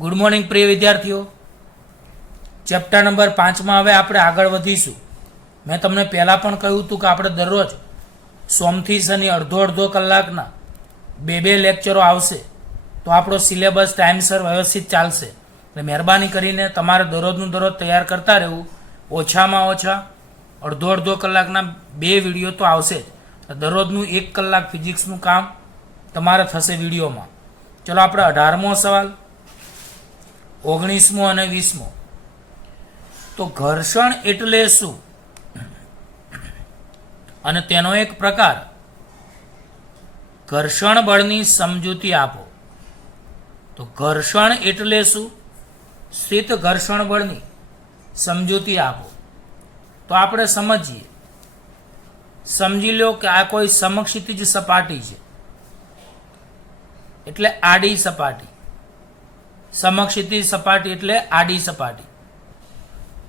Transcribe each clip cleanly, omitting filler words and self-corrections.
Good morning પ્રિય વિદ્યાર્થીઓ, chapter number 5 માં હવે આપણે આગળ વધીશું. મેં તમને પહેલાં પણ કહ્યું હતું કે આપણે દરરોજ સોમથી શનિ અડધો કલાકના બે લેક્ચરો આવશે, તો આપણો સિલેબસ ટાઈમસર વ્યવસ્થિત ચાલશે. એટલે મહેરબાની કરીને તમારે દરરોજનું દરરોજ તૈયાર કરતા રહેવું. ઓછામાં ઓછા અડધો કલાકના 2 વિડીયો તો આવશે જ. દરરોજનું 1 કલાક ફિઝિક્સનું કામ તમારે થશે વિડીયોમાં. ચલો આપણે 18મો સવાલ, 19મો અને 20મો. તો ઘર્ષણ એટલે શું અને તેનો એક પ્રકાર, ઘર્ષણ બળની સમજૂતી આપો. તો ઘર્ષણ એટલે શું, સ્થિત ઘર્ષણ બળની સમજૂતી આપો. તો આપણે સમજીએ. સમજી લો કે આ કોઈ સમક્ષિતિજ સપાટી છે, એટલે આડી સપાટી. સમક્ષિતિજ સપાટી એટલે આડી સપાટી.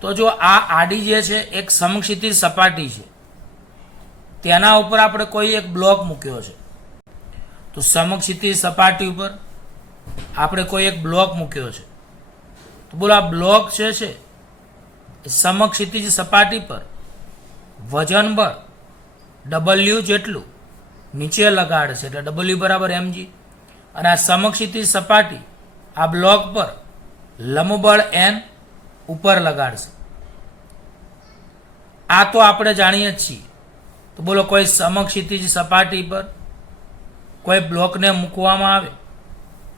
તો જો આ આડી જે છે એક સમક્ષિતિજ સપાટી છે, તેના ઉપર આપણે કોઈ એક બ્લોક મૂક્યો છે. તો સમક્ષિતિજ સપાટી ઉપર આપણે કોઈ એક બ્લોક મૂક્યો છે. તો બોલો આ બ્લોક છે એ સમક્ષિતિજ સપાટી પર વજન બળ W જેટલું નીચે લગાડશે, એટલે W બરાબર mg. અને આ સમક્ષિતિજ સપાટી આ બ્લોક પર લંબબળ n ઉપર લગાડશે. આ તો આપણે જાણીએ જ છીએ. તો બોલો કોઈ સમક્ષિતિજ સપાટી પર કોઈ બ્લોકને મૂકવામાં આવે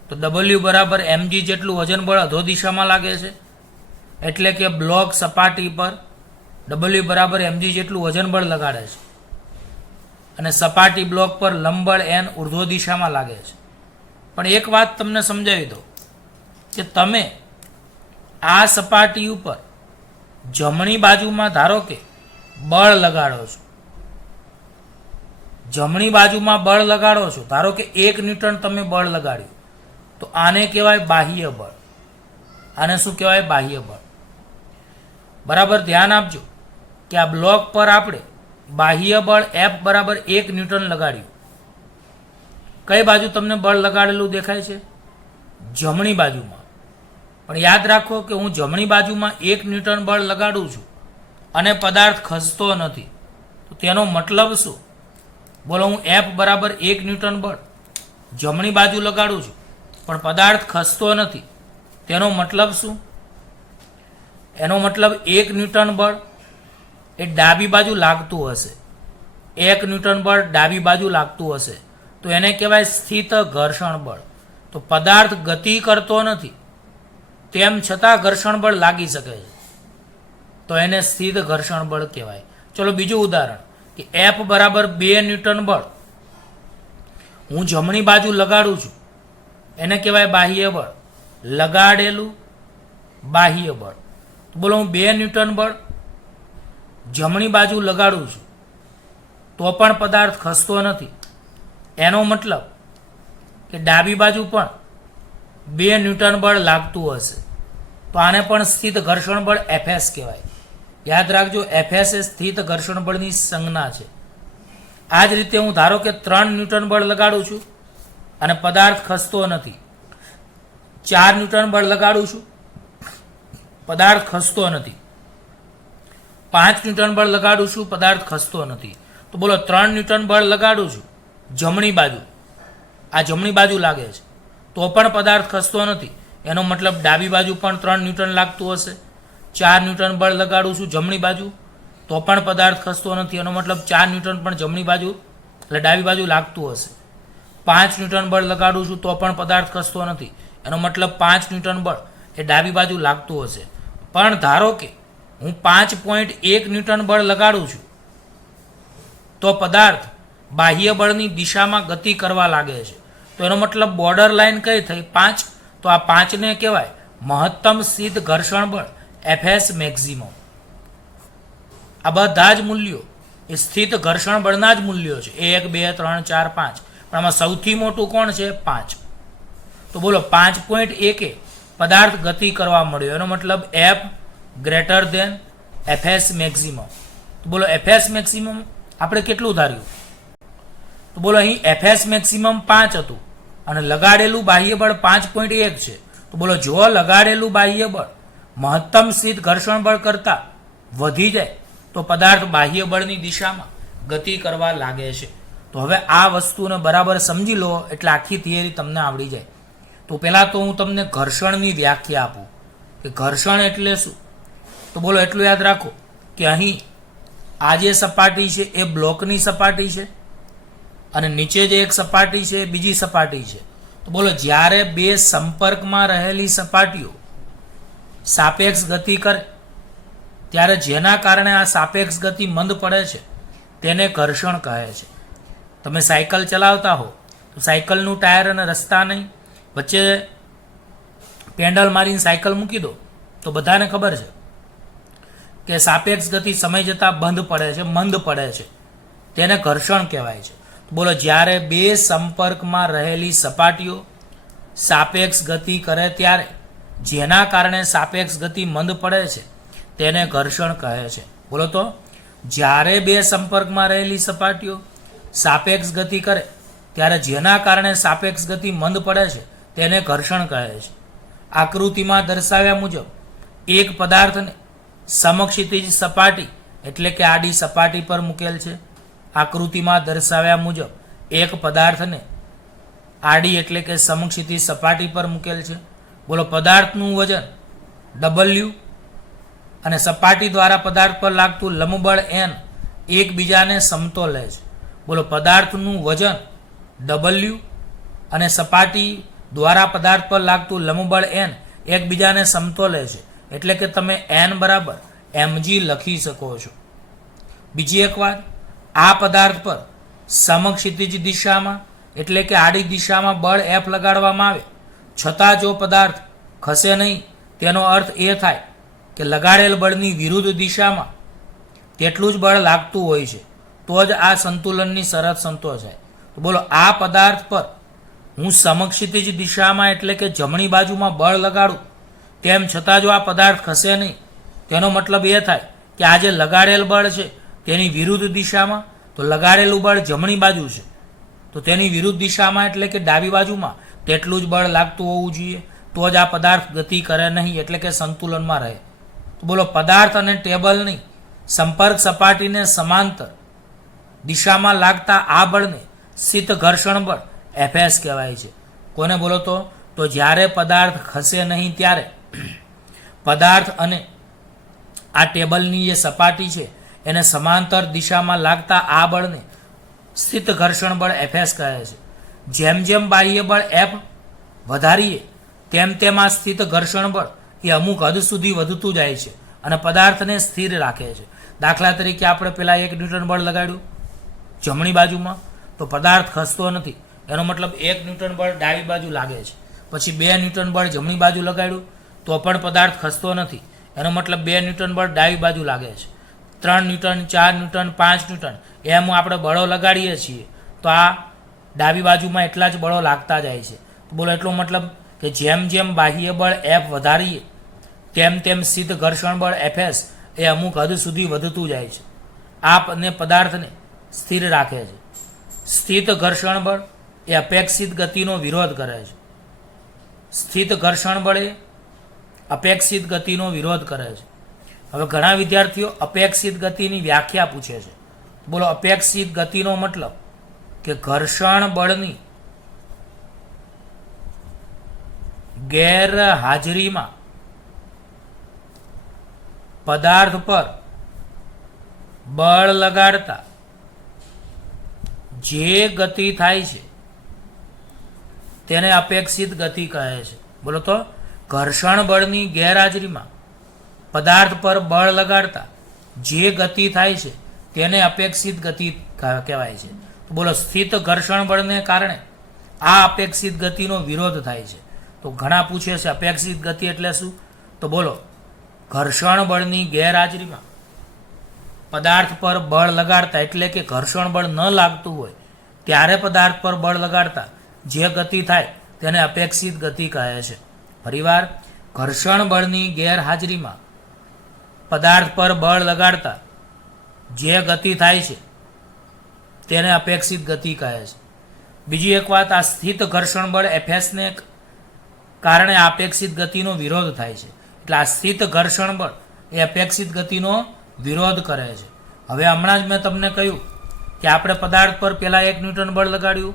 તો W બરાબર mg જેટલું વજન બળ અધો દિશામાં લાગે છે, એટલે કે બ્લોક સપાટી પર W બરાબર mg જેટલું વજન બળ લગાડે છે અને સપાટી બ્લોક પર લંબબળ n ઉર્ધ્વ દિશામાં લાગે છે. પણ એક વાત તમને સમજાવી દો કે તમે આ સપાટી ઉપર જમણી બાજુમાં ધારો કે બળ લગાડો છો, જમણી બાજુમાં બળ લગાડો છો, ધારો કે 1 ન્યૂટન તમે બળ લગાડ્યું, તો આને કહેવાય બાહ્ય બળ. આને શું કહેવાય? બાહ્ય બળ. બરાબર ધ્યાન આપજો કે આ બ્લોક પર આપણે બાહ્ય બળ F બરાબર 1 ન્યૂટન લગાડ્યું. કઈ બાજુ તમને બળ લગાડેલું દેખાય છે? જમણી બાજુમાં. પણ યાદ રાખો કે હું જમણી બાજુમાં 1 ન્યૂટન બળ લગાડું છું અને પદાર્થ ખસતો નથી. તો તેનો મતલબ શું? બોલો, હું F બરાબર 1 ન્યૂટન બળ જમણી બાજુ લગાડું છું પણ પદાર્થ ખસતો નથી. તેનો મતલબ શું? એનો મતલબ 1 ન્યૂટન બળ એ ડાબી બાજુ લાગતું હશે. 1 ન્યૂટન બળ ડાબી બાજુ લાગતું હશે તો એને કહેવાય સ્થિત ઘર્ષણ બળ. તો પદાર્થ ગતિ કરતો નથી, તેમ છતાં ઘર્ષણ બળ લાગી શકે છે, તો એને સ્થિત ઘર્ષણ બળ કહેવાય. ચલો બીજું ઉદાહરણ કે F બરાબર 2 ન્યૂટન બળ હું જમણી બાજુ લગાડું છું, એને કહેવાય બાહ્ય બળ. લગાડેલું બાહ્ય બળ. તો બોલો, હું 2 ન્યૂટન બળ જમણી બાજુ લગાડું છું તો પણ પદાર્થ ખસતો નથી. એનો મતલબ કે ડાબી બાજુ પણ 2 ન્યૂટન બળ લાગતું હશે, તો આને પણ સ્થિત ઘર્ષણ બળ Fs કહેવાય. યાદ રાખજો, Fs એ સ્થિત ઘર્ષણ બળની સંજ્ઞા છે. આ જ રીતે હું ધારો કે 3 ન્યૂટન બળ લગાડું છું અને પદાર્થ ખસતો નથી. 4 ન્યૂટન બળ લગાડું છું, પદાર્થ ખસતો નથી. 5 ન્યૂટન બળ લગાડું છું, પદાર્થ ખસતો નથી. તો બોલો, 3 ન્યૂટન બળ લગાડું છું જમણી બાજુ, આ જમણી બાજુ લાગે છે તો પણ પદાર્થ ખસતો નથી. એનો મતલબ ડાબી બાજુ પણ 3 ન્યૂટન લાગતું હશે. 4 ન્યૂટન બળ લગાડું છું જમણી બાજુ તો પણ પદાર્થ ખસતો નથી. એનો મતલબ 4 ન્યૂટન પણ જમણી બાજુ એટલે ડાબી બાજુ લાગતું હશે. 5 ન્યૂટન બળ લગાડું છું તો પણ પદાર્થ ખસતો નથી. એનો મતલબ 5 ન્યૂટન બળ એ ડાબી બાજુ લાગતું હશે. પણ ધારો કે હું 5.1 ન્યૂટન બળ લગાડું છું તો પદાર્થ બાહ્ય બળની દિશામાં ગતિ કરવા લાગે છે. તો એનો મતલબ બોર્ડર લાઈન કઈ થઈ? 5. તો આ 5 ને કહેવાય મહત્તમ સ્થિત ઘર્ષણ બળ Fs મેક્સિમમ. આ બધા જ મૂલ્યો એ સ્થિત ઘર્ષણ બળના જ મૂલ્યો છે. 1, 2, 3, 4, 5. પણ આમાં સૌથી મોટું કોણ છે? 5. તો બોલો, 5.1 પદાર્થ ગતિ કરવા મળ્યો. એનો મતલબ F greater than Fs maximum. તો બોલો, Fs મેક્સિમમ આપણે કેટલું ધાર્યું? તો બોલો, અહીં Fs મેક્સિમમ 5 હતું અને લગાડેલું બાહ્ય બળ 5.1 છે. તો બોલો, જો લગાડેલું બાહ્ય બળ મહત્તમ સ્થિત ઘર્ષણ બળ કરતા વધી જાય તો પદાર્થ બાહ્ય બળની દિશામાં ગતિ કરવા લાગે છે. તો હવે આ વસ્તુને બરાબર સમજી લો એટલે આખી થિયરી તમને આવડી જાય. તો પહેલા તો હું તમને ઘર્ષણની વ્યાખ્યા આપું કે ઘર્ષણ એટલે શું. તો બોલો, એટલું યાદ રાખો કે અહીં આ જે સપાટી છે એ બ્લોકની સપાટી છે અને નીચે જે એક સપાટી છે એ બીજી સપાટી છે. તો બોલો, જ્યારે બે સંપર્કમાં રહેલી સપાટીઓ સાપેક્ષ ગતિ કરે ત્યારે જેના કારણે આ સાપેક્ષ ગતિ મંદ પડે છે તેને ઘર્ષણ કહે છે. તમે સાયકલ ચલાવતા હો તો સાયકલનું ટાયર અને રસ્તા નહીં, વચ્ચે પેન્ડલ મારીને સાયકલ મૂકી દો તો બધાને ખબર છે કે સાપેક્ષ ગતિ સમય જતાં બંધ પડે છે, મંદ પડે છે, તેને ઘર્ષણ કહેવાય છે. બોલો, જ્યારે બે સંપર્કમાં રહેલી સપાટીઓ સાપેક્ષ ગતિ કરે ત્યારે જેના કારણે સાપેક્ષ ગતિ મંદ પડે છે તેને ઘર્ષણ કહે છે. બોલો, તો જ્યારે બે સંપર્કમાં રહેલી સપાટીઓ સાપેક્ષ ગતિ કરે ત્યારે જેના કારણે સાપેક્ષ ગતિ મંદ પડે છે તેને ઘર્ષણ કહે છે. આકૃતિમાં દર્શાવ્યા મુજબ એક પદાર્થને સમક્ષિતિજ સપાટી એટલે કે આડી સપાટી પર મૂકેલ છે. આકૃતિમાં દર્શાવ્યા મુજબ એક પદાર્થને આડી એટલે કે સમક્ષિતિજ સપાટી પર મૂકેલ છે. બોલો, પદાર્થનું વજન W અને સપાટી દ્વારા પદાર્થ પર લાગતું લંબબળ N એકબીજાને સમતોલે છે. બોલો, પદાર્થનું વજન W અને સપાટી દ્વારા પદાર્થ પર લાગતું લંબબળ N એકબીજાને સમતોલે છે. એટલે કે તમે N બરાબર mg લખી શકો છો. બીજી એક વાત, આ પદાર્થ પર સમક્ષિતિજ દિશામાં એટલે કે આડી દિશામાં બળ F લગાડવામાં આવે છતાં જો પદાર્થ ખસે નહીં તેનો અર્થ એ થાય કે લગાડેલ બળની વિરુદ્ધ દિશામાં તેટલું જ બળ લાગતું હોય છે, તો જ આ સંતુલનની શરત સંતોષાય. તો બોલો, આ પદાર્થ પર હું સમક્ષિતિજ દિશામાં એટલે કે જમણી બાજુમાં બળ લગાડું તેમ છતાં જો આ પદાર્થ ખસે નહીં તેનો મતલબ એ થાય કે આ જે લગાડેલ બળ છે તેની વિરુદ્ધ દિશામાં, તો લગાડેલું બળ જમણી બાજુ છે તો તેની વિરુદ્ધ દિશામાં એટલે કે ડાબી બાજુમાં તેટલું જ બળ લાગતું હોવું જોઈએ, તો જ આ પદાર્થ ગતિ કરે નહીં એટલે કે સંતુલનમાં રહે. તો બોલો, પદાર્થ અને ટેબલની સંપર્ક સપાટીને સમાંતર દિશામાં લાગતા આ બળને સ્થિત ઘર્ષણ બળ Fs કહેવાય છે. કોને બોલો, તો જ્યારે પદાર્થ ખસે નહીં ત્યારે પદાર્થ અને આ ટેબલની જે સપાટી છે એને સમાંતર દિશામાં લાગતા આ બળને સ્થિત ઘર્ષણ બળ Fs કહે છે. જેમ જેમ બાહ્ય બળ F વધારીએ તેમ તેમ આ સ્થિત ઘર્ષણ બળ એ અમુક હદ સુધી વધતું જાય છે અને પદાર્થને સ્થિર રાખે છે. દાખલા તરીકે આપણે પેલા 1 ન્યૂટન બળ લગાડ્યું જમણી બાજુમાં તો પદાર્થ ખસતો નથી, એનો મતલબ 1 ન્યૂટન બળ ડાબી બાજુ લાગે છે. પછી 2 ન્યૂટન બળ જમણી બાજુ લગાડ્યું તો પણ પદાર્થ ખસતો નથી, એનો મતલબ 2 ન્યૂટન બળ ડાબી બાજુ લાગે છે. 3 ન્યૂટન, 4 ન્યૂટન, 5 ન્યૂટન એમ આપણે બળો લગાડીએ છીએ તો આ ડાબી બાજુમાં એટલા જ બળો લાગતા જાય છે. તો બોલો, એટલો મતલબ કે જેમ જેમ બાહ્ય બળ F વધારીએ તેમ તેમ સ્થિત ઘર્ષણ બળ Fs એ અમુક હદ સુધી વધતું જાય છે. આ પદાર્થને સ્થિર રાખે છે. સ્થિત ઘર્ષણ બળ એ અપેક્ષિત ગતિનો વિરોધ કરે છે. સ્થિત ઘર્ષણ બળ એ અપેક્ષિત ગતિનો વિરોધ કરે છે. હવે ઘણા વિદ્યાર્થીઓ અપેક્ષિત ગતિની વ્યાખ્યા પૂછે છે. બોલો, અપેક્ષિત ગતિનો મતલબ કે ઘર્ષણ બળની ગેરહાજરીમાં પદાર્થ પર બળ લગાડતા જે ગતિ થાય છે તેને અપેક્ષિત ગતિ કહે છે. બોલો, તો ઘર્ષણ બળની ગેરહાજરીમાં પદાર્થ પર બળ લગાડતા જે ગતિ થાય છે તેને અપેક્ષિત ગતિ કહેવાય છે. બોલો, સ્થિત ઘર્ષણ બળને કારણે આ અપેક્ષિત ગતિનો વિરોધ થાય છે. તો ઘણા પૂછે છે અપેક્ષિત ગતિ એટલે શું. તો બોલો, ઘર્ષણ બળની ગેરહાજરીમાં પદાર્થ પર બળ લગાડતા એટલે કે ઘર્ષણ બળ ન લાગતું હોય ત્યારે પદાર્થ પર બળ લગાડતા જે ગતિ થાય તેને અપેક્ષિત ગતિ કહે છે. ફરીવાર, ઘર્ષણ બળની ગેરહાજરીમાં પદાર્થ પર બળ લગાડતા જે ગતિ થાય છે તેને અપેક્ષિત ગતિ કહે છે. બીજી એક વાત, આ સ્થિત ઘર્ષણ બળ Fs ને કારણે અપેક્ષિત ગતિનો વિરોધ થાય છે. એટલે આ સ્થિત ઘર્ષણ બળ એ અપેક્ષિત ગતિનો વિરોધ કરે છે. હવે હમણાં જ મેં તમને કહ્યું કે આપણે પદાર્થ પર પહેલાં 1 ન્યૂટન બળ લગાડ્યું,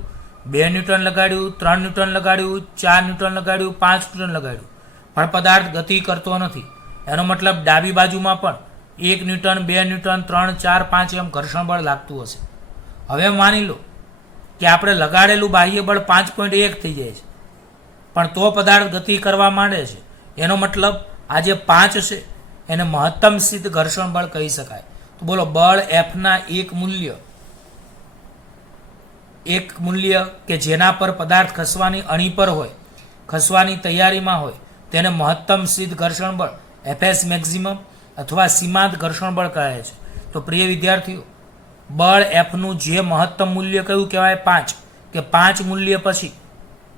2 ન્યૂટન લગાડ્યું, 3 ન્યૂટન લગાડ્યું, 4 ન્યૂટન લગાડ્યું, 5 ન્યૂટન લગાડ્યું, પણ પદાર્થ ગતિ કરતો નથી. એનો મતલબ ડાબી બાજુમાં પણ 1 ન્યૂટન, 2 ન્યૂટન, 3, 4, 5 એમ ઘર્ષણ બળ લાગતું હશે. હવે માની લો કે આપણે લગાડેલું બાહ્ય બળ 5.1 થઈ જાય છે, પણ તો પદાર્થ ગતિ કરવા માંડે છે. એનો મતલબ આ જે 5 છે એને મહત્તમ સ્થિત ઘર્ષણ બળ કહી શકાય. તો બોલો, બળ એફના એક મૂલ્ય કે જેના પર પદાર્થ ખસવાની અણી પર હોય, ખસવાની તૈયારીમાં હોય, તેને મહત્તમ સ્થિત ઘર્ષણ બળ એફએસ મેક્સિમમ અથવા સીમાંત ઘર્ષણ બળ કહે છે. તો પ્રિય વિદ્યાર્થીઓ, બળ એફનું જે મહત્તમ મૂલ્ય કયું કહેવાય? 5, કે 5 મૂલ્ય પછી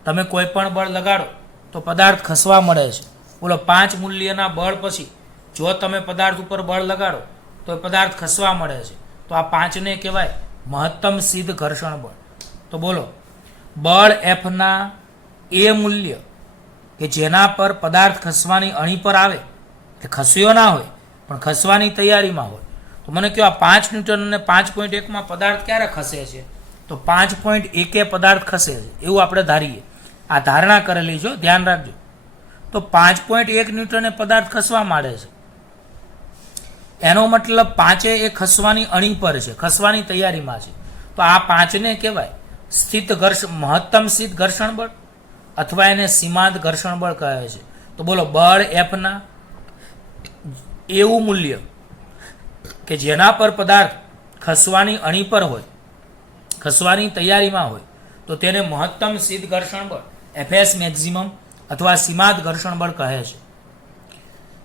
તમે કોઈ પણ બળ લગાડો તો પદાર્થ ખસવા મળે છે. બોલો, 5 મૂલ્યના બળ પછી જો તમે પદાર્થ ઉપર બળ લગાડો તો પદાર્થ ખસવા મળે છે. તો આ 5ને કહેવાય મહત્તમ સ્થિત ઘર્ષણ બળ. તો બોલો, બળ એફના એ મૂલ્ય કે જેના પર પદાર્થ ખસવાની અણી પર આવે, એટલે ખસ્યો ના હોય પણ ખસવાની તૈયારીમાં હોય, તો મને કહો, આ 5 ન્યૂટન અને 5.1માં પદાર્થ ક્યારે ખસે છે? તો 5.1 પદાર્થ ખસે છે એવું આપણે ધારીએ. આ ધારણા કરેલી છો, ધ્યાન રાખજો. તો 5.1 ન્યૂટને પદાર્થ ખસવા માંડે છે, એનો મતલબ 5 એ ખસવાની અણી પર છે, ખસવાની તૈયારીમાં છે. તો આ 5ને કહેવાય મહત્તમ સ્થિત ઘર્ષણ બળ અથવા એને સીમાંત ઘર્ષણ બળ કહે છે. તો બોલો, બળ એફના એવું મૂલ્ય કે જેના પર પદાર્થ ખસવાની અણી પર હોય, ખસવાની તૈયારીમાં હોય, તો તેને મહત્તમ સ્થિત ઘર્ષણ બળ એફએસ મેક્સિમમ અથવા સીમાંત ઘર્ષણ બળ કહે છે.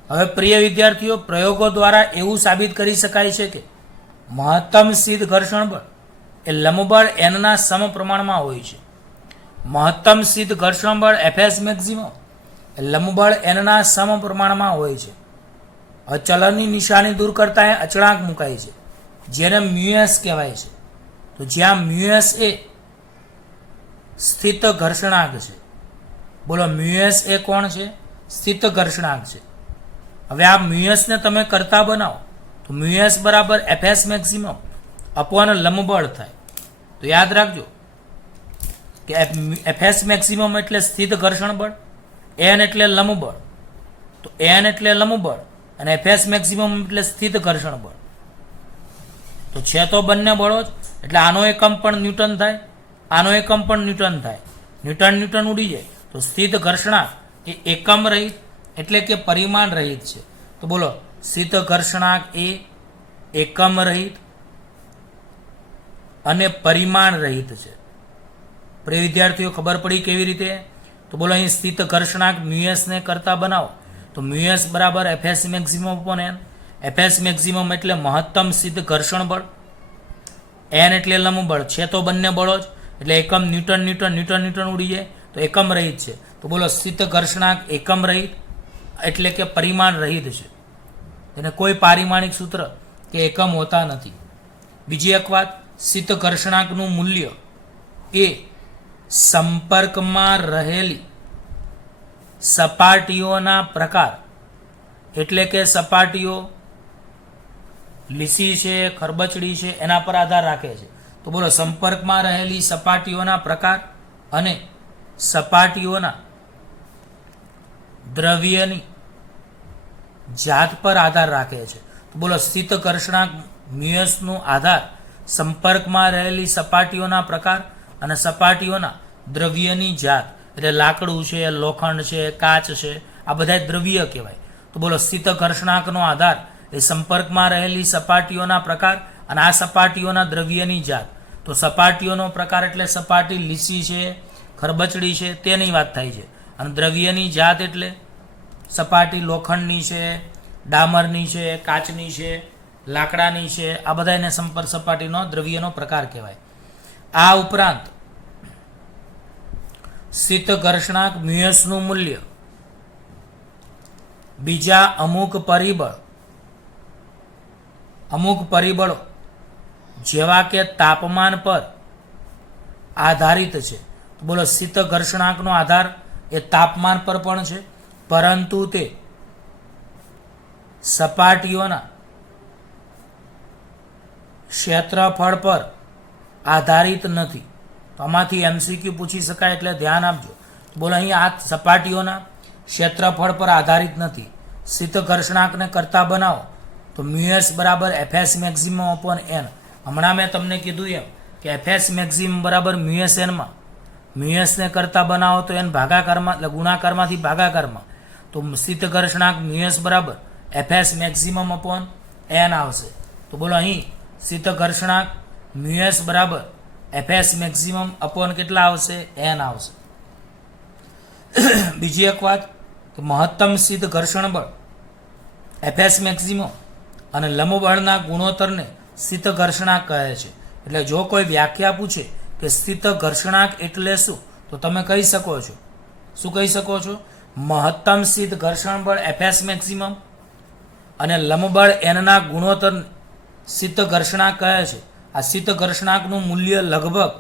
હવે પ્રિય વિદ્યાર્થીઓ, પ્રયોગો દ્વારા એવું સાબિત કરી શકાય છે કે મહત્તમ સ્થિત ઘર્ષણ બળ એ લંબબળ એનના સમપ્રમાણમાં હોય છે. મહત્તમ સ્થિત ઘર્ષણ બળ એફએસ મેક્સિમમ એ લંબબળ એનના સમપ્રમાણમાં હોય છે. હવે ચલનની નિશાની દૂર કરતા એ અચળાંક મુકાય છે, જેને મ્યુએસ કહેવાય છે. તો જ્યાં મ્યુએસ એ સ્થિત ઘર્ષણાંક છે. બોલો, મ્યુએસ એ કોણ છે? સ્થિત ઘર્ષણાંક છે. હવે આ મ્યુએસને તમે કરતા બનાવો તો મ્યુએસ બરાબર એફએસ મેક્સિમમ અપોન લંબબળ થાય. તો યાદ રાખજો કે એફએસ મેક્સિમમ એટલે સ્થિત ઘર્ષણ બળ, એન એટલે લંબબળ. તો એન એટલે લંબબળ અને એફએસ મેક્સિમમ એટલે સ્થિત ઘર્ષણ બળ. તો છે તો બંને બળો જ, એટલે આનો એકમ પણ ન્યૂટન થાય, આનો એકમ પણ ન્યૂટન થાય. ન્યૂટન ઉડી જાય તો સ્થિત ઘર્ષણાંક એ એકમ રહિત એટલે કે પરિમાણ રહિત છે. તો બોલો, સ્થિત ઘર્ષણાંક એ એકમ રહિત અને પરિમાણ રહિત છે. પ્રિય વિદ્યાર્થીઓ, ખબર પડી કેવી રીતે? તો બોલો, અહીં સ્થિત ઘર્ષણાંક મ્યુએસને કરતા બનાવો તો મ્યુએસ બરાબર FS maximum upon N. FS maximum એટલે મહત્તમ સ્થિત ઘર્ષણ બળ, એન એટલે લંબબળ, છે તો બંને બળો જ, એટલે એકમ ન્યૂટન ઉડી જાય તો એકમ રહિત છે. તો બોલો, સ્થિત ઘર્ષણાંક એકમ રહિત એટલે કે પરિમાણ રહિત છે. એને કોઈ પારિમાણિક સૂત્ર કે એકમ હોતા નથી. બીજી એક વાત, સ્થિત ઘર્ષણાંકનું મૂલ્ય એ સંપર્કમાં રહેલી સપાટીઓના પ્રકાર એટલે કે સપાટીઓ લીસી છે, ખરબચડી છે, એના પર આધાર રાખે છે. તો બોલો, સંપર્કમાં રહેલી સપાટીઓના પ્રકાર અને સપાટીઓના દ્રવ્યની જાત પર આધાર રાખે છે. તો બોલો, સ્થિત ઘર્ષણાંક મ્યુએસનો આધાર સંપર્કમાં રહેલી સપાટીઓના પ્રકાર અને સપાટીઓના દ્રવ્યની જાત, એટલે લાકડું છે, લોખંડ છે, કાચ છે, આ બધા દ્રવ્ય કહેવાય. તો બોલો, સ્થિત ઘર્ષણાંકનો આધાર એ સંપર્કમાં રહેલી સપાટીઓના પ્રકાર અને આ સપાટીઓના દ્રવ્યની જાત. તો સપાટીઓનો પ્રકાર એટલે સપાટી લીસી છે, ખરબચડી છે, તેની વાત થાય છે. અને દ્રવ્યની જાત એટલે સપાટી લોખંડની છે, ડામરની છે, કાચની છે, લાકડાની છે, આ બધા એને સંપર્ક સપાટીનો દ્રવ્યનો પ્રકાર કહેવાય. આ ઉપરાંત સ્થિત ઘર્ષણાંક મ્યુએસનું મૂલ્ય બીજા અમુક પરિબળો જેવા કે તાપમાન પર આધારિત છે. બોલો, સ્થિત ઘર્ષણાંકનો આધાર એ તાપમાન પર પણ છે, પરંતુ તે સપાટીઓના ક્ષેત્રફળ પર આધારિત નથી. તો આમાંથી એમસીક્યુ પૂછી શકાય એટલે ધ્યાન આપજો. બોલો અહીં આ સપાટીઓના ક્ષેત્રફળ પર આધારિત નથી. શીત ઘર્ષણાંકને કરતા બનાવો તો મ્યુએસ બરાબર એફએસ મેક્સિમમ અપોન એન. હમણાં મેં તમને કીધું એમ કે એફએસ મેક્સિમમ બરાબર મ્યુએસ એનમાં, મ્યુએસને કરતા બનાવો તો એન ભાગાકારમાં એટલે ગુણાકારમાંથી ભાગાકારમાં, તો શીત ઘર્ષણાંક મ્યુએસ બરાબર એફએસ મેક્સિમમ અપોન એન આવશે. તો બોલો અહીં શીત ઘર્ષણાંક મ્યુએસ બરાબર એફએસ મેક્સિમમ અપોન કેટલા આવશે? એન આવશે. બીજી એક વાત કે મહત્તમ શીત ઘર્ષણ બળ એફએસ મેક્સિમમ અને લંબબળના ગુણોત્તરને શીત ઘર્ષણાંક કહે છે. એટલે જો કોઈ વ્યાખ્યા પૂછે કે શીત ઘર્ષણાંક એટલે શું, તો તમે કહી શકો છો, શું કહી શકો છો? મહત્તમ શીત ઘર્ષણ બળ એફએસ મેક્સિમમ અને લંબબળ એનના ગુણોત્તર શીત ઘર્ષણાંક કહે છે. આ શીત ઘર્ષણાંકનું મૂલ્ય લગભગ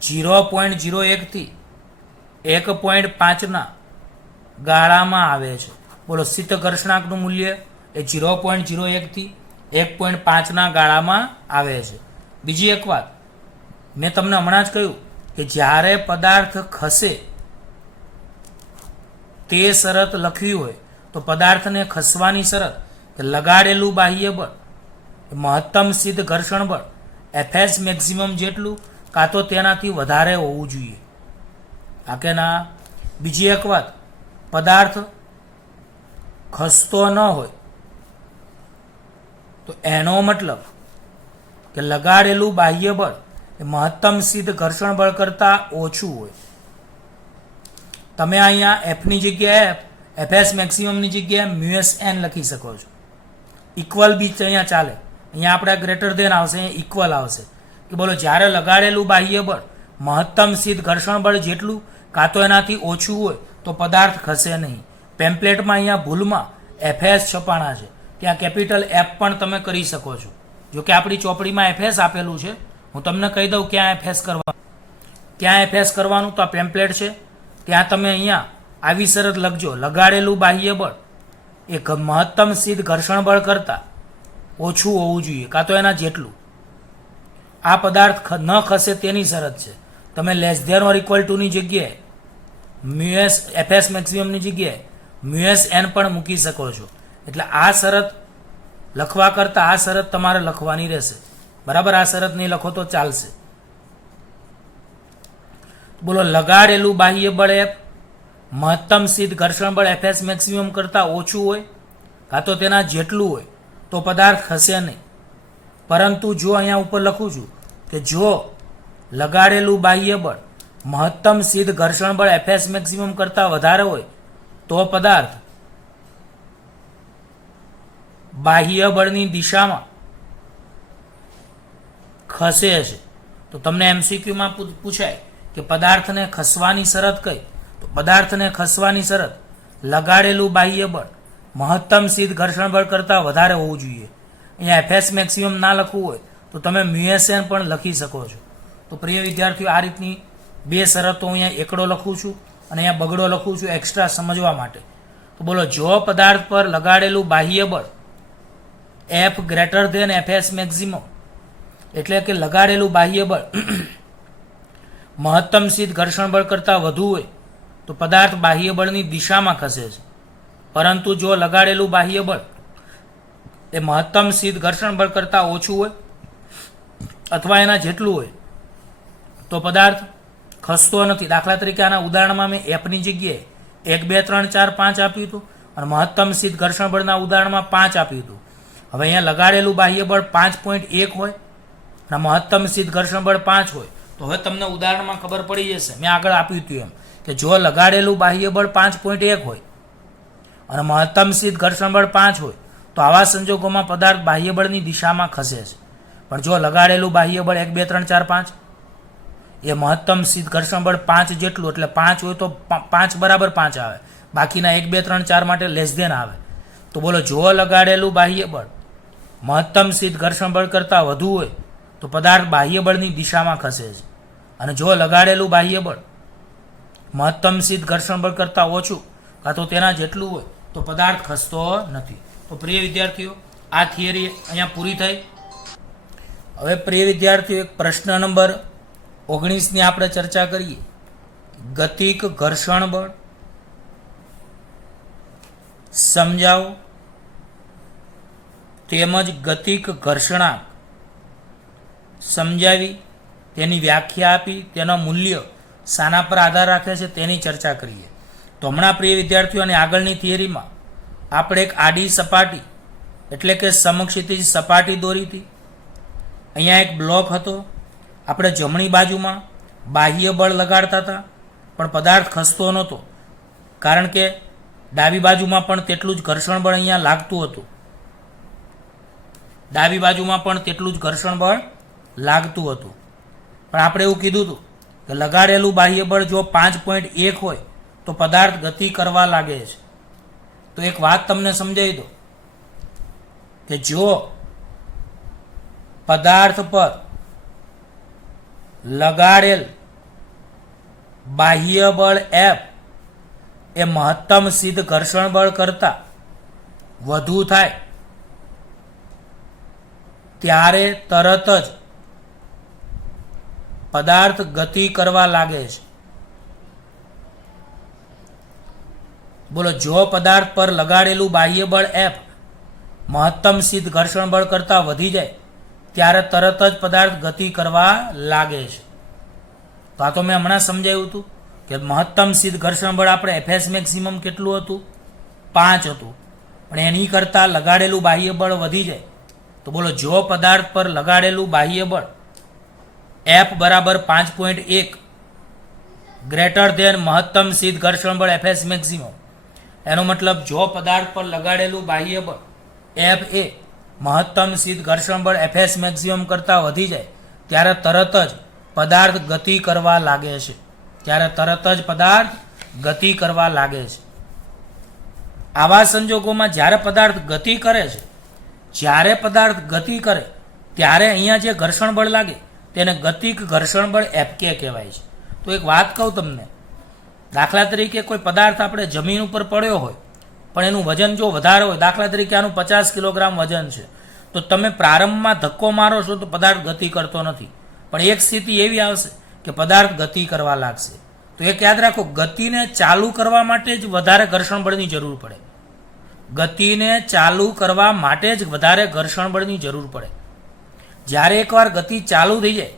0.01 થી 1.5 ગાળામાં આવે છે. બોલો શીત ઘર્ષણાંકનું મૂલ્ય એ 0.01 થી 1.5 ગાળામાં આવે છે. બીજી એક વાત મેં તમને હમણાં જ કહ્યું કે જ્યારે પદાર્થ ખસે તે શરત લખવી હોય તો પદાર્થને ખસવાની શરત કે લગાડેલું બાહ્ય બળ મહત્તમ શીત ઘર્ષણ બળ એફએસ મેક્સિમમ જેટલું કાં તો તેનાથી વધારે હોવું જોઈએ. આ કે ના? બીજી એક વાત, પદાર્થ ખસતો ન હોય તો એનો મતલબ કે લગાડેલું બાહ્ય બળ એ મહત્તમ શીત ઘર્ષણ બળ કરતાં ઓછું હોય. તમે અહીંયા એફની જગ્યાએ એફએસ મેક્સિમમની જગ્યાએ મ્યુએસ એન લખી શકો છો. ઇક્વલ બી અહીંયા ચાલે. અહીંયા આપણે ગ્રેટર દેન આવશે, અહીંયા ઇક્વલ આવશે કે બોલો જ્યારે લગાડેલું બાહ્ય બળ મહત્તમ શીત ઘર્ષણ બળ જેટલું કાં તો એનાથી ઓછું હોય તો પદાર્થ ખસે નહીં. પેમ્પલેટમાં અહીંયા ભૂલમાં એફએસ છપાણા છે, ત્યાં કેપિટલ એફ પણ તમે કરી શકો છો. જો કે આપણી ચોપડીમાં એફએસ આપેલું છે, હું તમને કહી દઉં ક્યાં એફએસ કરવાનું. ક્યાં એફએસ કરવાનું તો આ પેમ્પલેટ છે, ત્યાં તમે અહીંયા આવી શરત લખજો, લગાડેલું બાહ્ય બળ એ મહત્તમ શીત ઘર્ષણ બળ કરતાં ઓછું હોવું જોઈએ કાં તો એના જેટલું. આ પદાર્થ ન ખસે તેની શરત છે. તમે લેસ ધેન ઓર ઇક્વલ ટુની જગ્યાએ મ્યુએસ એફએસ મેક્સિમમની જગ્યાએ મ્યુએસ એન પણ મૂકી શકો છો. એટલે આ શરત લખવા કરતાં આ શરત તમારે લખવાની રહેશે. બરાબર? આ શરત નહીં લખો તો ચાલશે. બોલો લગાડેલું બાહ્ય બળ એ મહત્તમ શીત ઘર્ષણ બળ એફએસ મેક્સિમમ કરતાં ઓછું હોય કાં તો તેના જેટલું હોય તો પદાર્થ ખસે નહીં. પરંતુ જો અહીંયા ઉપર લખું છું કે જો લગાડેલું બાહ્ય બળ મહત્તમ શીત ઘર્ષણ બળ એફએસ મેક્સિમમ કરતાં વધારે હોય તો પદાર્થ બાહ્ય બળની દિશામાં ખસે છે. તો તમને એમસીક્યુમાં પૂછાય કે પદાર્થને ખસવાની શરત કઈ? તો પદાર્થને ખસવાની શરત લગાડેલું બાહ્ય બળ મહત્તમ શીત ઘર્ષણ બળ કરતાં વધારે હોવું જોઈએ. અહીંયા એફએસ મેક્સિમમ ના લખવું હોય તો તમે મ્યુએસએન પણ લખી શકો છો. તો પ્રિય વિદ્યાર્થીઓ, આ રીતની બે શરતો અહીંયા એકડો લખું છું અને અહીંયા બગડો લખું છું એક્સ્ટ્રા સમજવા માટે. તો બોલો જો પદાર્થ પર લગાડેલું બાહ્ય બળ F greater than FS maximum એટલે કે લગાડેલું બાહ્ય બળ મહત્તમ શીત ઘર્ષણ બળ કરતાં વધુ હોય તો પદાર્થ બાહ્ય બળની દિશામાં ખસે છે. પરંતુ જો લગાડેલું બાહ્ય બળ એ મહત્તમ શીત ઘર્ષણ બળ કરતાં ઓછું હોય અથવા એના જેટલું હોય તો પદાર્થ ખસતો નથી. દાખલા તરીકે આના ઉદાહરણમાં મેં એફની જગ્યાએ 1 2 3 4 5 આપ્યું હતું અને મહત્તમ શીત ઘર્ષણ બળના ઉદાહરણમાં 5 આપ્યું હતું. હવે અહીંયા લગાડેલું બાહ્ય બળ 5.1 હોય અને મહત્તમ શીત ઘર્ષણ બળ 5 હોય તો હવે તમને ઉદાહરણમાં ખબર પડી જશે. મેં આગળ આપ્યું હતું એમ કે જો લગાડેલું બાહ્ય બળ 5.1 હોય અને મહત્તમ શીત ઘર્ષણ બળ 5 હોય તો આવા સંજોગોમાં પદાર્થ બાહ્ય બળની દિશામાં ખસે છે. પણ જો લગાડેલું બાહ્ય બળ 1 2 3 4 5 એ મહત્તમ શીત ઘર્ષણ બળ 5 જેટલું એટલે 5 હોય તો 5 બરાબર 5 આવે, બાકીના 1 2 3 4 માટે લેસ ધેન આવે. તો બોલો જો લગાડેલું બાહ્ય બળ મહત્તમ શીત ઘર્ષણ બળ કરતાં વધુ હોય તો પદાર્થ બાહ્ય બળની દિશામાં ખસે છે. અને જો લગાડેલું બાહ્ય બળ મહત્તમ સિદ્ધ ઘર્ષણ બળ કરતાં ઓછું કાં તો તેના જેટલું હોય તો પદાર્થ ખસતો નથી. તો પ્રિય વિદ્યાર્થીઓ, આ થિયરી અહીંયા પૂરી થઈ. હવે પ્રિય વિદ્યાર્થીઓ, એક પ્રશ્ન નંબર 19ની આપણે ચર્ચા કરીએ. ગતિક ઘર્ષણ બળ સમજાવો તેમજ ગતિક ઘર્ષણાંક સમજાવી તેની વ્યાખ્યા આપી તેનો મૂલ્ય શાના પર આધાર રાખે છે તેની ચર્ચા કરીએ. તો હમણાં પ્રિય વિદ્યાર્થીઓની આગળની થિયરીમાં આપણે એક આડી સપાટી એટલે કે સમક્ષિતિજ સપાટી દોરી હતી. અહીંયા એક બ્લોક હતો. આપણે જમણી બાજુમાં બાહ્ય બળ લગાડતા હતા પણ પદાર્થ ખસતો નહોતો, કારણ કે ડાબી બાજુમાં પણ તેટલું જ ઘર્ષણ બળ અહીંયા લાગતું હતું. ડાબી બાજુમાં પણ તેટલું જ ઘર્ષણ બળ લાગતું હતું. પણ આપણે એવું કીધું હતું કે લગાડેલું બાહ્ય બળ જો 5.1 હોય તો પદાર્થ ગતિ કરવા લાગે છે. તો એક વાત તમને સમજાવી દો કે જો પદાર્થ પર લગાડેલ બાહ્ય બળ F એ મહત્તમ સિદ્ધ ઘર્ષણ બળ કરતા વધુ થાય ત્યારે તરત જ પદાર્થ ગતિ કરવા લાગે છે. બોલો, જો પદાર્થ પર લગાડેલું બાહ્ય બળ F મહત્તમ સિદ્ધ ઘર્ષણ બળ કરતા વધી જાય ત્યારે તરત જ પદાર્થ ગતિ કરવા લાગે છે. તો આ તો મેં હમણાં સમજાવ્યું હતું કે મહત્તમ સિદ્ધ ઘર્ષણ બળ આપણે Fs મેક્સિમમ કેટલું હતું? 5 હતું. પણ એની કરતાં લગાડેલું બાહ્ય બળ વધી જાય તો બોલો, જો પદાર્થ પર લગાડેલું બાહ્ય બળ F બરાબર 5.1 ગ્રેટર ધેન મહત્તમ સિદ્ધ ઘર્ષણ બળ Fs મેક્સિમમ, એનો મતલબ જો પદાર્થ પર લગાડેલું બાહ્ય બળ F એ મહત્તમ સિદ્ધ ઘર્ષણ બળ Fs મેક્સિમમ કરતાં વધી જાય ત્યારે તરત જ પદાર્થ ગતિ કરવા લાગે છે. આવા સંજોગોમાં જ્યારે પદાર્થ ગતિ કરે ત્યારે અહીંયા જે ઘર્ષણ બળ લાગે તેને ગતિક ઘર્ષણ બળ Fk કહેવાય છે. તો એક વાત કહું તમને, દાખલા તરીકે કોઈ પદાર્થ આપણે જમીન ઉપર પડ્યો હોય પણ એનું વજન જો વધારે હોય, દાખલા તરીકે આનું 50 કિલોગ્રામ વજન છે, તો તમે પ્રારંભમાં ધક્કો મારો છો તો પદાર્થ ગતિ કરતો નથી. પણ એક સ્થિતિ એવી આવશે કે પદાર્થ ગતિ કરવા લાગશે. તો એક યાદ રાખો, ગતિને ચાલુ કરવા માટે જ વધારે ઘર્ષણ બળની જરૂર પડે. જ્યારે એકવાર ગતિ ચાલુ થઈ જાય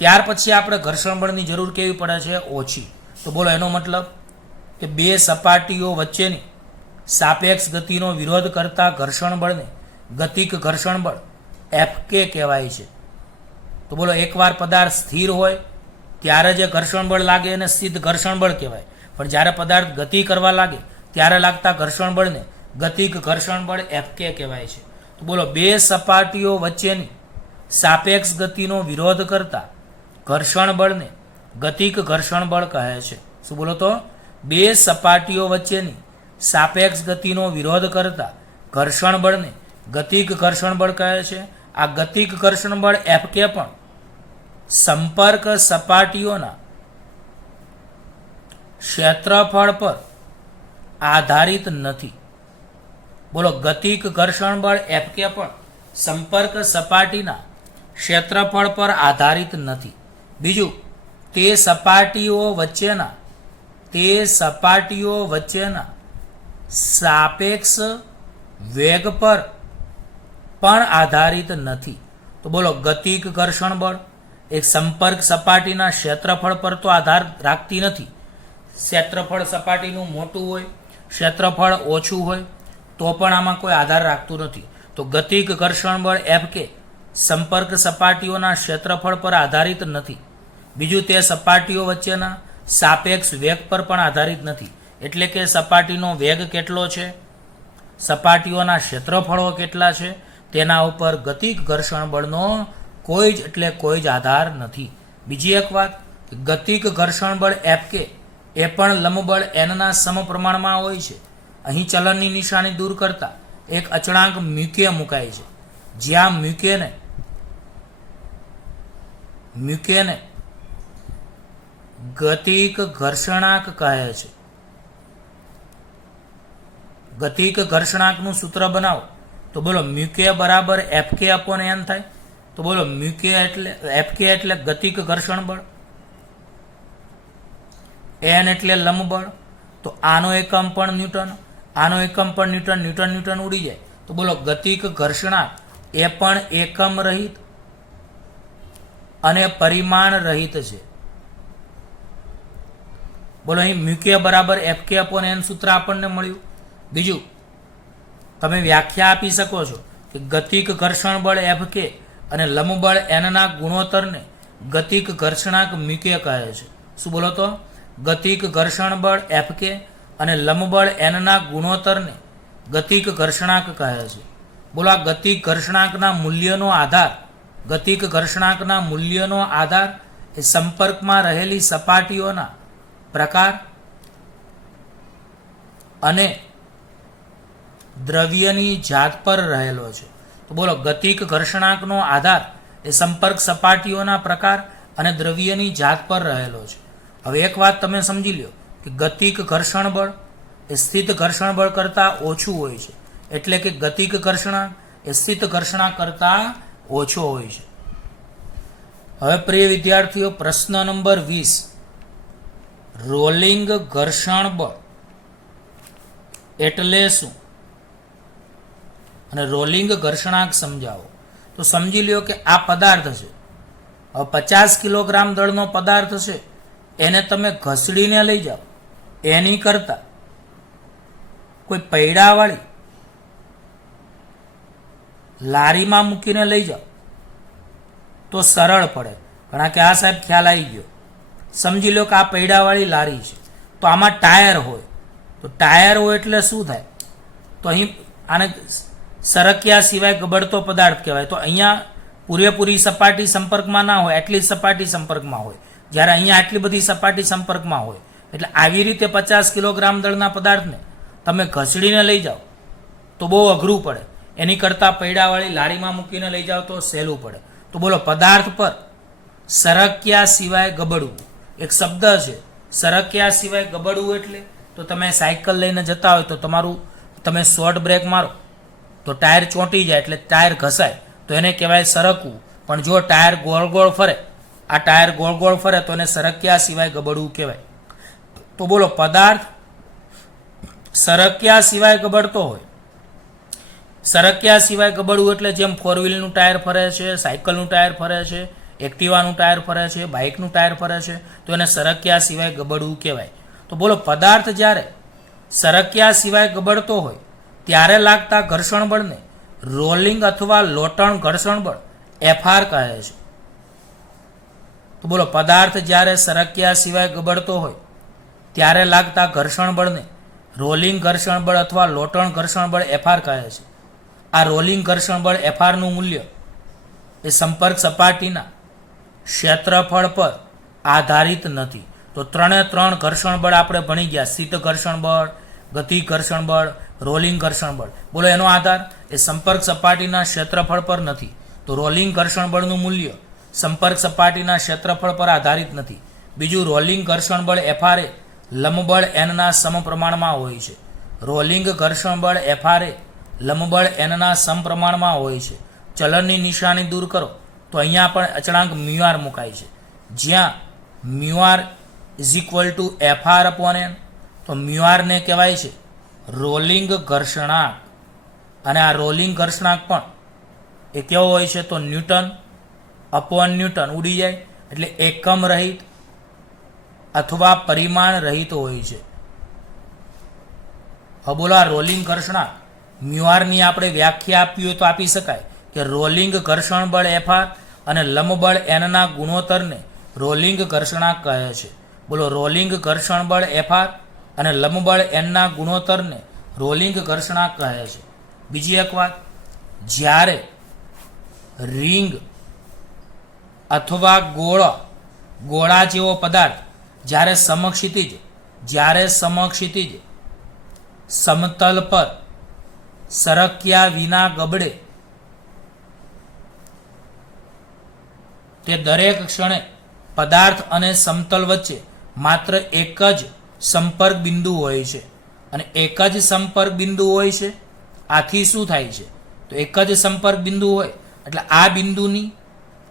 ત્યાર પછી આપણે ઘર્ષણ બળની જરૂર કેવી પડે છે? ઓછી. તો બોલો, એનો મતલબ કે બે સપાટીઓ વચ્ચેની સાપેક્ષ ગતિનો વિરોધ કરતા ઘર્ષણ બળને ગતિક ઘર્ષણ બળ Fk કહેવાય છે. તો બોલો, એકવાર પદાર્થ સ્થિર હોય ત્યારે જે ઘર્ષણ બળ લાગે એને સિદ્ધ ઘર્ષણ બળ કહેવાય, પણ જ્યારે પદાર્થ ગતિ કરવા લાગે ત્યારે લાગતા ઘર્ષણ બળને ગતિક ઘર્ષણ બળ Fk કહેવાય છે. તો બોલો, બે સપાટીઓ વચ્ચેની સાપેક્ષ ગતિનો વિરોધ કરતા ઘર્ષણ બળને ગતિક ઘર્ષણ બળ કહે છે. શું બોલો? તો બે સપાટીઓ વચ્ચેની સાપેક્ષ ગતિનો વિરોધ કરતા ઘર્ષણ બળને ગતિક ઘર્ષણ બળ કહે છે. આ ગતિક ઘર્ષણ બળ Fk પણ સંપર્ક સપાટીઓના ક્ષેત્રફળ પર આધારિત નથી. બોલો, ગતિક ઘર્ષણ બળ Fk પણ સંપર્ક સપાટીના ક્ષેત્રફળ પર આધારિત નથી. બીજું, તે સપાટીઓ વચ્ચેના સાપેક્ષ વેગ પર પણ આધારિત નથી. તો બોલો, ગતિક ઘર્ષણ બળ એક સંપર્ક સપાટીના ક્ષેત્રફળ પર તો આધાર રાખતી નથી. ક્ષેત્રફળ સપાટીનું મોટું હોય, ક્ષેત્રફળ ઓછું હોય તો પણ આમાં કોઈ આધાર રાખતું નથી. તો ગતિક ઘર્ષણ બળ Fk સંપર્ક સપાટીઓના ક્ષેત્રફળ પર આધારિત નથી. બીજું, તે સપાટીઓ વચ્ચેના સાપેક્ષ વેગ પર પણ આધારિત નથી. એટલે કે સપાટીનો વેગ કેટલો છે, સપાટીઓના ક્ષેત્રફળો કેટલા છે, તેના ઉપર ગતિક ઘર્ષણ બળનો કોઈ જ આધાર નથી. બીજી એક વાત, ગતિક ઘર્ષણ બળ Fk એ પણ લંબબળ nના સમપ્રમાણમાં હોય છે. અહીં ચલનની નિશાની દૂર કરતા એક અચળાંક મ્યુકે મુકાય છે, જ્યાં મ્યુકેને ગતિક ઘર્ષણાંક કહે છે. ગતિક ઘર્ષણાંકનું સૂત્ર બનાવો તો બોલો મ્યુકે બરાબર એફકે અપોન એન થાય. તો બોલો મ્યુકે એટલે એફકે એટલે ગતિક ઘર્ષણ બળ, એન એટલે લંબ બળ. તો આનો એકમ પણ ન્યૂટન, આનો એકમ પણ ન્યૂટન, ન્યૂટન ન્યૂટન ઉડી જાય. તો બોલો ગતિક ઘર્ષણાંક એ પણ એકમ રહિત અને પરિમાણ રહિત છે. બોલો અહીં મ્યુકે બરાબર એફકે અપોન એન સૂત્ર આપણને મળ્યું. બીજું તમે વ્યાખ્યા આપી શકો છો કે ગતિક ઘર્ષણ બળ એફકે અને લંબ બળ એનના ગુણોત્તરને ગતિક ઘર્ષણાંક મ્યુકે કહે છે. શું બોલો તો? ગતિક ઘર્ષણ બળ એફકે અને લંબ બળ એનના ગુણોત્તરને ગતિક ઘર્ષણાંક કહે છે. બોલો આ ગતિક ઘર્ષણાંકના મૂલ્યનો આધાર, ગતિક ઘર્ષણાંકના મૂલ્યનો આધાર એ સંપર્કમાં રહેલી સપાટીઓના પ્રકાર અને દ્રવ્યની જાત પર રહેલો છે. તો બોલો ગતિક ઘર્ષણાંકનો આધાર એ સંપર્ક સપાટીઓના પ્રકાર અને દ્રવ્યની જાત પર રહેલો છે. હવે એક વાત તમે સમજી લો કે ગતિક ઘર્ષણ બળ એ સ્થિત ઘર્ષણ બળ કરતાં ઓછું હોય છે. એટલે કે ગતિક ઘર્ષણાંક એ સ્થિત ઘર્ષણાંક કરતાં ઓછો હોય છે. હવે પ્રિય વિદ્યાર્થીઓ, પ્રશ્ન નંબર 20, રોલિંગ ઘર્ષણ બળ એટલે શું અને રોલિંગ ઘર્ષણાંક સમજાવો. તો સમજી લ્યો કે આ પદાર્થ છે. હવે 50 કિલોગ્રામ દળનો પદાર્થ છે, એને તમે ઘસડીને લઈ જાઓ, એની કરતા કોઈ પૈડાવાળી લારીમાં મૂકીને લઈ જાઓ તો સરળ પડે. ઘણા કે આ સાહેબ ખ્યાલ આવી ગયો. સમજી લો કે આ પૈડાવાળી લારી છે, તો આમાં ટાયર હોય. તો ટાયર હોય એટલે શું થાય? તો અહીં આને સરક્યા સિવાય ગબડતો પદાર્થ કહેવાય. તો અહીંયા પૂરેપૂરી સપાટી સંપર્કમાં ના હોય, એટલી સપાટી સંપર્કમાં હોય. જ્યારે અહીંયા આટલી બધી સપાટી સંપર્કમાં હોય. એટલે આવી રીતે 50 કિલોગ્રામ દળના પદાર્થને તમે ઘસડીને લઈ જાઓ તો બહુ અઘરું પડે. એની કરતાં પૈડાવાળી લારીમાં મૂકીને લઈ જાઓ તો સહેલું પડે. તો બોલો પદાર્થ પર સરક્યા સિવાય ગબડવું એક શબ્દ છે. સરક્યા સિવાય ગબડવું એટલે તો તમે સાયકલ લઈને જતા હોય તો તમારું તમે શોર્ટ બ્રેક મારો તો ટાયર ચોંટી જાય એટલે ટાયર ઘસાય તો એને કહેવાય સરકવું. પણ જો ટાયર ગોળ ગોળ ફરે, આ ટાયર ગોળ ગોળ ફરે તો એને સરક્યા સિવાય ગબડવું કહેવાય. તો બોલો પદાર્થ સરક્યા સિવાય ગબડતો હોય. સરક્યા સિવાય ગબડવું એટલે જેમ 4-વ્હીલનું ટાયર ફરે છે, સાયકલનું ટાયર ફરે છે, એક્ટિવાનું ટાયર ફરે છે, બાઇકનું ટાયર ફરે છે, તો એને સરક્યા સિવાય ગબડવું કહેવાય. તો બોલો પદાર્થ જ્યારે સરક્યા સિવાય ગબડતો હોય ત્યારે લાગતા ઘર્ષણ બળને રોલિંગ અથવા લોટણ ઘર્ષણ બળ એફઆર કહે છે. તો બોલો પદાર્થ જ્યારે સરક્યા સિવાય ગબડતો હોય ત્યારે લાગતા ઘર્ષણ બળને રોલિંગ ઘર્ષણ બળ અથવા લોટણ ઘર્ષણ બળ એફઆર કહે છે. આ રોલિંગ ઘર્ષણ બળ એફઆરનું મૂલ્ય એ સંપર્ક સપાટીના ક્ષેત્રફળ પર આધારિત નથી. તો 3 ઘર્ષણ બળ આપણે ભણી ગયા. સ્થિત ઘર્ષણ બળ, ગતિક ઘર્ષણ બળ, રોલિંગ ઘર્ષણ બળ. બોલો એનો આધાર એ સંપર્ક સપાટીના ક્ષેત્રફળ પર નથી. તો રોલિંગ ઘર્ષણ બળનું મૂલ્ય સંપર્ક સપાટીના ક્ષેત્રફળ પર આધારિત નથી. બીજું રોલિંગ ઘર્ષણ બળ એફઆર એ લંબ બળ એનના સમપ્રમાણમાં હોય છે. રોલિંગ ઘર્ષણ બળ એફઆર એ લંબ બળ એનના સમપ્રમાણમાં હોય છે. ચલનની નિશાની દૂર કરો તો અહીંયા પણ અચળાંક મ્યુઆર મુકાય છે. જ્યાં mu r is equal to FR upon N. તો મ્યુઆરને કહેવાય છે રોલિંગ ઘર્ષણાંક. અને આ રોલિંગ ઘર્ષણાંક પણ એ કેવો હોય છે? તો ન્યૂટન અપોન ન્યૂટન ઉડી જાય એટલે એકમ રહિત અથવા પરિમાણ રહિત હોય છે. હવે બોલો આ રોલિંગ ઘર્ષણાંક મ્યુઆરની આપણે વ્યાખ્યા આપવી હોય તો આપી શકાય કે રોલિંગ ઘર્ષણ બળ એફઆર અને લંબ બળ એનના ગુણોત્તરને રોલિંગ ઘર્ષણાંક કહે છે. બોલો રોલિંગ ઘર્ષણ બળ એફઆર અને લંબ બળ એનના ગુણોત્તરને રોલિંગ ઘર્ષણાંક કહે છે. બીજી એક વાત, જ્યારે રિંગ અથવા ગોળા જેવો પદાર્થ જ્યારે સમક્ષિતિજ સમતલ પર સરક્યા વિના ગબડે તે દરેક ક્ષણે પદાર્થ અને સમતલ વચ્ચે માત્ર એક જ સંપર્ક બિંદુ હોય છે અને એક જ સંપર્ક બિંદુ હોય છે. આથી શું થાય છે? તો એક જ સંપર્ક બિંદુ હોય એટલે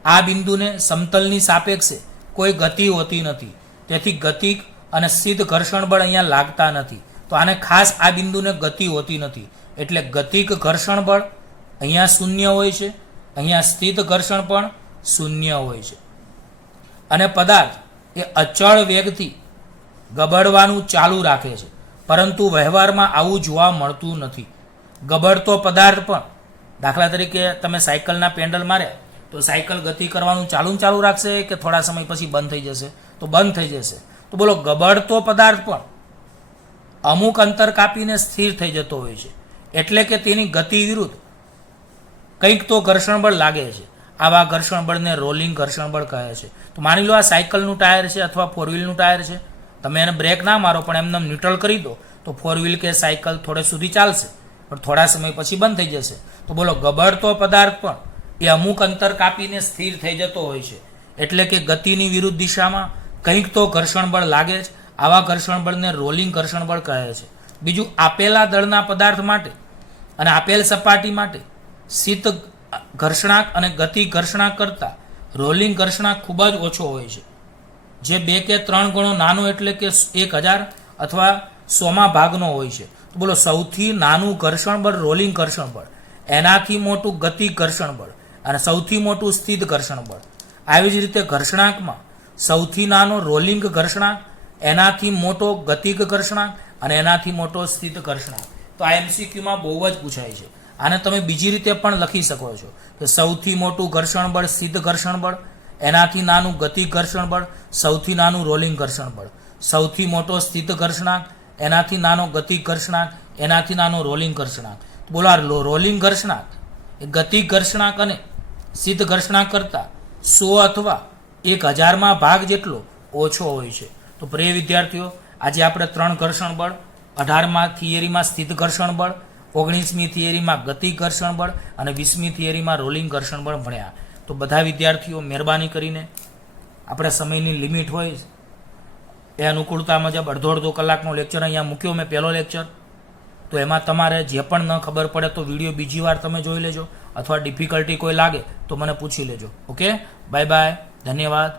આ બિંદુને સમતલની સાપેક્ષે કોઈ ગતિ હોતી નથી. તેથી ગતિક અને સ્થિત ઘર્ષણ બળ અહીંયા લાગતા નથી. તો આને ખાસ આ બિંદુને ગતિ હોતી નથી એટલે ગતિક ઘર્ષણ બળ અહીંયા શૂન્ય હોય છે, અહીંયા સ્થિત ઘર્ષણ પણ શૂન્ય હોય છે. અને પદાર્થ એ અચળ વેગથી ગબડવાનું ચાલુ રાખે છે, પરંતુ વ્યવહારમાં આવું જોવા મળતું નથી. ગબડતો પદાર્થ પણ, દાખલા તરીકે તમે સાયકલના પેન્ડલ માર્યા તો સાયકલ ગતિ કરવાનું ચાલુ રાખશે કે થોડા સમય પછી બંધ થઈ જશે? તો બંધ થઈ જશે. તો બોલો, ગબડતો પદાર્થ પણ અમુક અંતર કાપીને સ્થિર થઈ જતો હોય છે એટલે કે તેની ગતિ વિરુદ્ધ કંઈક તો ઘર્ષણ બળ લાગે છે. આવા ઘર્ષણ બળને રોલિંગ ઘર્ષણ બળ કહે છે. તો માની લો આ સાયકલનું ટાયર છે અથવા ફોર વ્હીલનું ટાયર છે, તમે એને બ્રેક ના મારો પણ એમને ન્યુટ્રલ કરી દો તો ફોર વ્હીલ કે સાયકલ થોડે સુધી ચાલશે પણ થોડા સમય પછી બંધ થઈ જશે. તો બોલો, ગબડતો પદાર્થ પણ એ અમુક અંતર કાપીને સ્થિર થઈ જતો હોય છે એટલે કે ગતિની વિરુદ્ધ દિશામાં કંઈક તો ઘર્ષણ બળ લાગે છે. આવા ઘર્ષણ બળને રોલિંગ ઘર્ષણ બળ કહે છે. બીજું, આપેલા દળના પદાર્થ માટે અને આપેલ સપાટી માટે સ્થિત ઘર્ષણાંક અને ગતિ ઘર્ષણાંક કરતાં રોલિંગ ઘર્ષણાંક ખૂબ જ ઓછો હોય છે, જે 2 કે 3 ગણો નાનો એટલે કે 1000 અથવા 100માં ભાગનો હોય છે. તો બોલો, સૌથી નાનું ઘર્ષણ બળ રોલિંગ ઘર્ષણ બળ, એનાથી મોટું ગતિ ઘર્ષણ બળ અને સૌથી મોટું સ્થિત ઘર્ષણ બળ. આવી જ રીતે ઘર્ષણાંકમાં સૌથી નાનો રોલિંગ ઘર્ષણાંક, એનાથી મોટો ગતિક ઘર્ષણાંક અને એનાથી મોટો સ્થિત ઘર્ષણાંક. તો આ MCQમાં બહુ જ પૂછાય છે. આને તમે બીજી રીતે પણ લખી શકો છો કે સૌથી મોટું ઘર્ષણ બળ સ્થિત ઘર્ષણ બળ, એનાથી નાનું ગતિક ઘર્ષણ બળ, સૌથી નાનું રોલિંગ ઘર્ષણ બળ, સૌથી મોટો સ્થિત ઘર્ષણાંક, એનાથી નાનો ગતિક ઘર્ષણાંક, એનાથી નાનો રોલિંગ ઘર્ષણાંક. બોલો, આ રોલિંગ ઘર્ષણાંક એ ગતિક ઘર્ષણાંક અને સ્થિત ઘર્ષણાંક કરતાં 100 અથવા 1000માં ભાગ જેટલો ઓછો હોય છે. તો પ્રિય વિદ્યાર્થીઓ, આજે આપણે 3 ઘર્ષણ બળ, 18મા થિયરીમાં સ્થિત ઘર્ષણ બળ, 19મી થિયરીમાં ગતિક ઘર્ષણ બળ અને 20મી થિયરીમાં રોલિંગ ઘર્ષણ બળ ભણ્યા. તો બધા વિદ્યાર્થીઓ મહેરબાની કરીને આપણે સમયની લિમિટ હોય એ અનુકૂળતા મુજબ અડધો કલાકનો લેક્ચર અહીંયા મૂક્યો મેં, પહેલો લેક્ચર. તો એમાં તમારે જે પણ ન ખબર પડે તો વિડીયો બીજી વાર તમે જોઈ લેજો અથવા ડિફિકલ્ટી કોઈ લાગે તો મને પૂછી લેજો. ઓકે, બાય બાય, ધન્યવાદ.